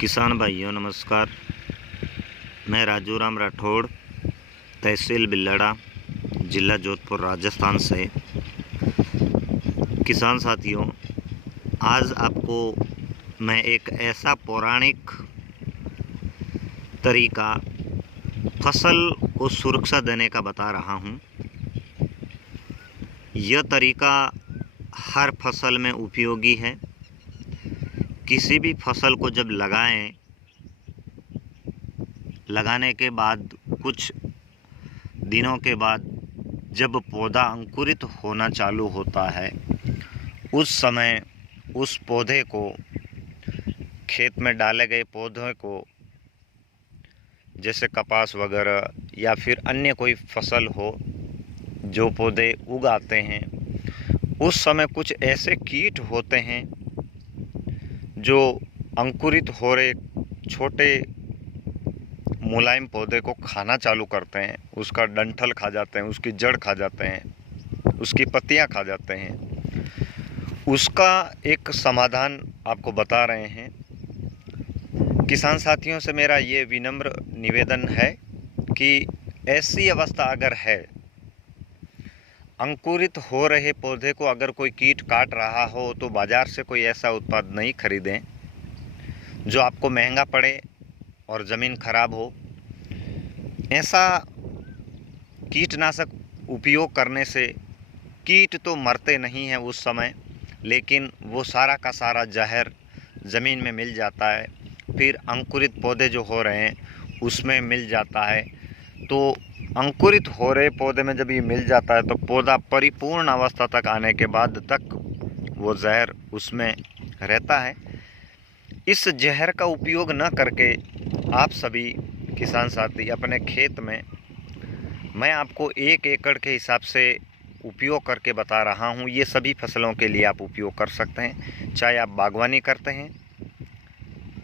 किसान भाइयों नमस्कार। मैं राजू राम राठौड़, तहसील बिल्लाड़ा, ज़िला जोधपुर, राजस्थान से। किसान साथियों, आज आपको मैं एक ऐसा पौराणिक तरीका फसल को सुरक्षा देने का बता रहा हूँ। यह तरीका हर फसल में उपयोगी है। किसी भी फसल को जब लगाने के बाद कुछ दिनों के बाद जब पौधा अंकुरित होना चालू होता है, उस समय उस पौधे को, खेत में डाले गए पौधे को, जैसे कपास वगैरह या फिर अन्य कोई फसल हो जो पौधे उगाते हैं, उस समय कुछ ऐसे कीट होते हैं जो अंकुरित हो रहे छोटे मुलायम पौधे को खाना चालू करते हैं। उसका डंठल खा जाते हैं, उसकी जड़ खा जाते हैं, उसकी पत्तियां खा जाते हैं। उसका एक समाधान आपको बता रहे हैं। किसान साथियों से मेरा ये विनम्र निवेदन है कि ऐसी अवस्था अगर है, अंकुरित हो रहे पौधे को अगर कोई कीट काट रहा हो, तो बाज़ार से कोई ऐसा उत्पाद नहीं खरीदें जो आपको महंगा पड़े और ज़मीन खराब हो। ऐसा कीटनाशक उपयोग करने से कीट तो मरते नहीं हैं उस समय, लेकिन वो सारा का सारा जहर ज़मीन में मिल जाता है। फिर अंकुरित पौधे जो हो रहे हैं उसमें मिल जाता है। तो अंकुरित हो रहे पौधे में जब ये मिल जाता है तो पौधा परिपूर्ण अवस्था तक आने के बाद तक वो जहर उसमें रहता है। इस जहर का उपयोग न करके आप सभी किसान साथी अपने खेत में, मैं आपको 1 एकड़ के हिसाब से उपयोग करके बता रहा हूँ। ये सभी फसलों के लिए आप उपयोग कर सकते हैं, चाहे आप बागवानी करते हैं,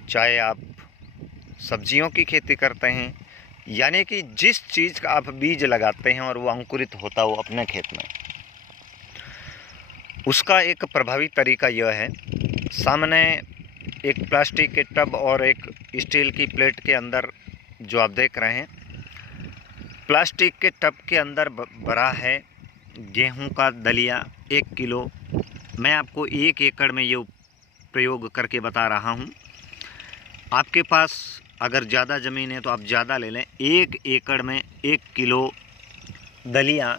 चाहे आप सब्जियों की खेती करते हैं, यानी कि जिस चीज़ का आप बीज लगाते हैं और वो अंकुरित होता हो अपने खेत में, उसका एक प्रभावी तरीका यह है। सामने एक प्लास्टिक के टब और एक स्टील की प्लेट के अंदर जो आप देख रहे हैं, प्लास्टिक के टब के अंदर भरा है गेहूं का दलिया 1 किलो। मैं आपको 1 एकड़ में ये प्रयोग करके बता रहा हूं। आपके पास अगर ज़्यादा ज़मीन है तो आप ज़्यादा ले लें। 1 एकड़ में 1 किलो दलिया,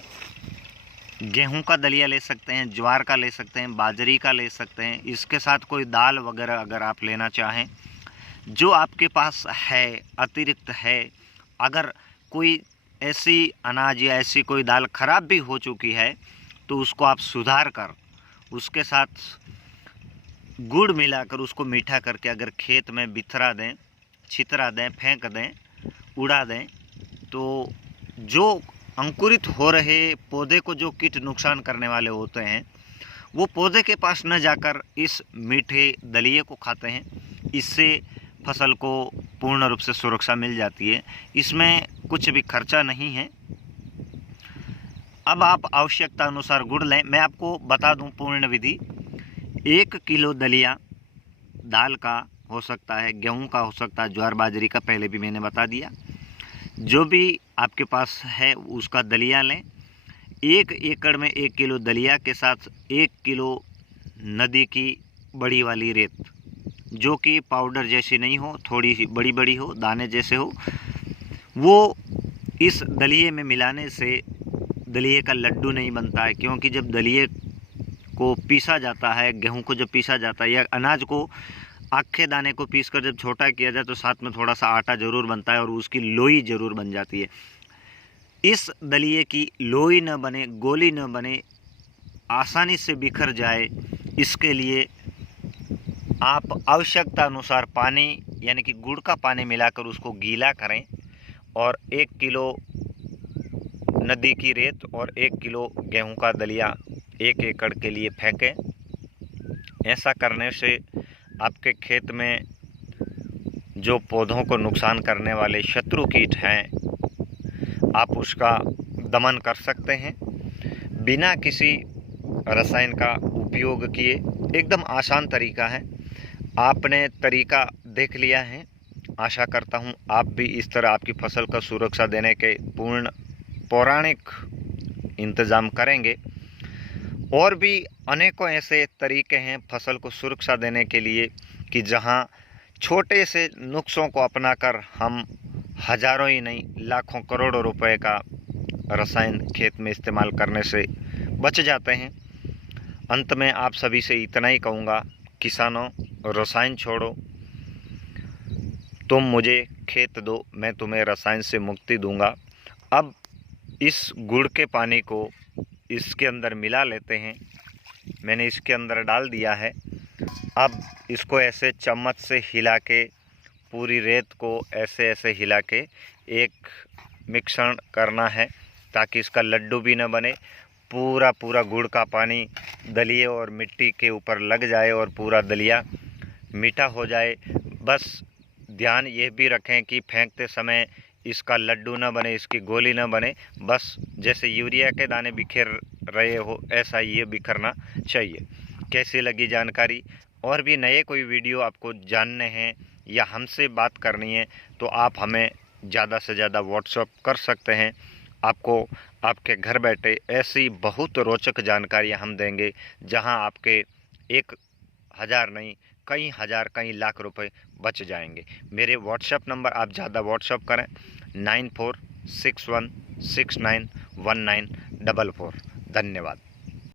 गेहूं का दलिया ले सकते हैं, ज्वार का ले सकते हैं, बाजरी का ले सकते हैं। इसके साथ कोई दाल वगैरह अगर आप लेना चाहें, जो आपके पास है, अतिरिक्त है। अगर कोई ऐसी अनाज या ऐसी कोई दाल खराब भी हो चुकी है तो उसको आप सुधार कर उसके साथ गुड़ मिलाकर उसको मीठा करके अगर खेत में बिथरा दें, छितरा दें, फेंक दें, उड़ा दें, तो जो अंकुरित हो रहे पौधे को जो कीट नुकसान करने वाले होते हैं वो पौधे के पास न जाकर इस मीठे दलिए को खाते हैं। इससे फसल को पूर्ण रूप से सुरक्षा मिल जाती है। इसमें कुछ भी खर्चा नहीं है। अब आप आवश्यकता अनुसार गुड़ लें। मैं आपको बता दूं पूर्ण विधि। 1 किलो दलिया दाल का हो सकता है, गेहूं का हो सकता है, ज्वार बाजरी का पहले भी मैंने बता दिया। जो भी आपके पास है उसका दलिया लें। 1 एकड़ में 1 किलो दलिया के साथ 1 किलो नदी की बड़ी वाली रेत, जो कि पाउडर जैसी नहीं हो, थोड़ी सी बड़ी बड़ी हो, दाने जैसे हो, वो इस दलिए में मिलाने से दलिए का लड्डू नहीं बनता है। क्योंकि जब दलिए को पीसा जाता है, गेहूं को जब पीसा जाता है या अनाज को, आखे दाने को पीसकर जब छोटा किया जाए तो साथ में थोड़ा सा आटा ज़रूर बनता है और उसकी लोई ज़रूर बन जाती है। इस दलिए की लोई न बने, गोली न बने, आसानी से बिखर जाए, इसके लिए आप आवश्यकता अनुसार पानी, यानी कि गुड़ का पानी मिलाकर उसको गीला करें और 1 किलो नदी की रेत और 1 किलो गेहूं का दलिया 1 एकड़ के लिए फेंकें। ऐसा करने से आपके खेत में जो पौधों को नुकसान करने वाले शत्रु कीट हैं, आप उसका दमन कर सकते हैं बिना किसी रसायन का उपयोग किए। एकदम आसान तरीका है। आपने तरीका देख लिया है। आशा करता हूँ आप भी इस तरह आपकी फसल का सुरक्षा देने के पूर्ण पौराणिक इंतज़ाम करेंगे। और भी अनेकों ऐसे तरीके हैं फसल को सुरक्षा देने के लिए कि जहाँ छोटे से नुस्खों को अपनाकर हम हजारों ही नहीं लाखों करोड़ों रुपए का रसायन खेत में इस्तेमाल करने से बच जाते हैं। अंत में आप सभी से इतना ही कहूँगा, किसानों रसायन छोड़ो, तुम मुझे खेत दो, मैं तुम्हें रसायन से मुक्ति दूंगा। अब इस गुड़ के पानी को इसके अंदर मिला लेते हैं। मैंने इसके अंदर डाल दिया है। अब इसको ऐसे चम्मच से हिला के, पूरी रेत को ऐसे ऐसे हिला के एक मिश्रण करना है ताकि इसका लड्डू भी न बने। पूरा पूरा गुड़ का पानी दलिए और मिट्टी के ऊपर लग जाए और पूरा दलिया मीठा हो जाए। बस ध्यान ये भी रखें कि फेंकते समय इसका लड्डू न बने, इसकी गोली न बने। बस जैसे यूरिया के दाने बिखर रहे हो ऐसा ये बिखरना चाहिए। कैसी लगी जानकारी? और भी नए कोई वीडियो आपको जानने हैं या हमसे बात करनी है तो आप हमें ज़्यादा से ज़्यादा व्हाट्सएप कर सकते हैं। आपको आपके घर बैठे ऐसी बहुत रोचक जानकारियाँ हम देंगे जहां आपके 1,000 नहीं, कई हज़ार कई लाख रुपए बच जाएंगे। मेरे व्हाट्सएप नंबर आप ज़्यादा व्हाट्सएप करें 9461691944। धन्यवाद।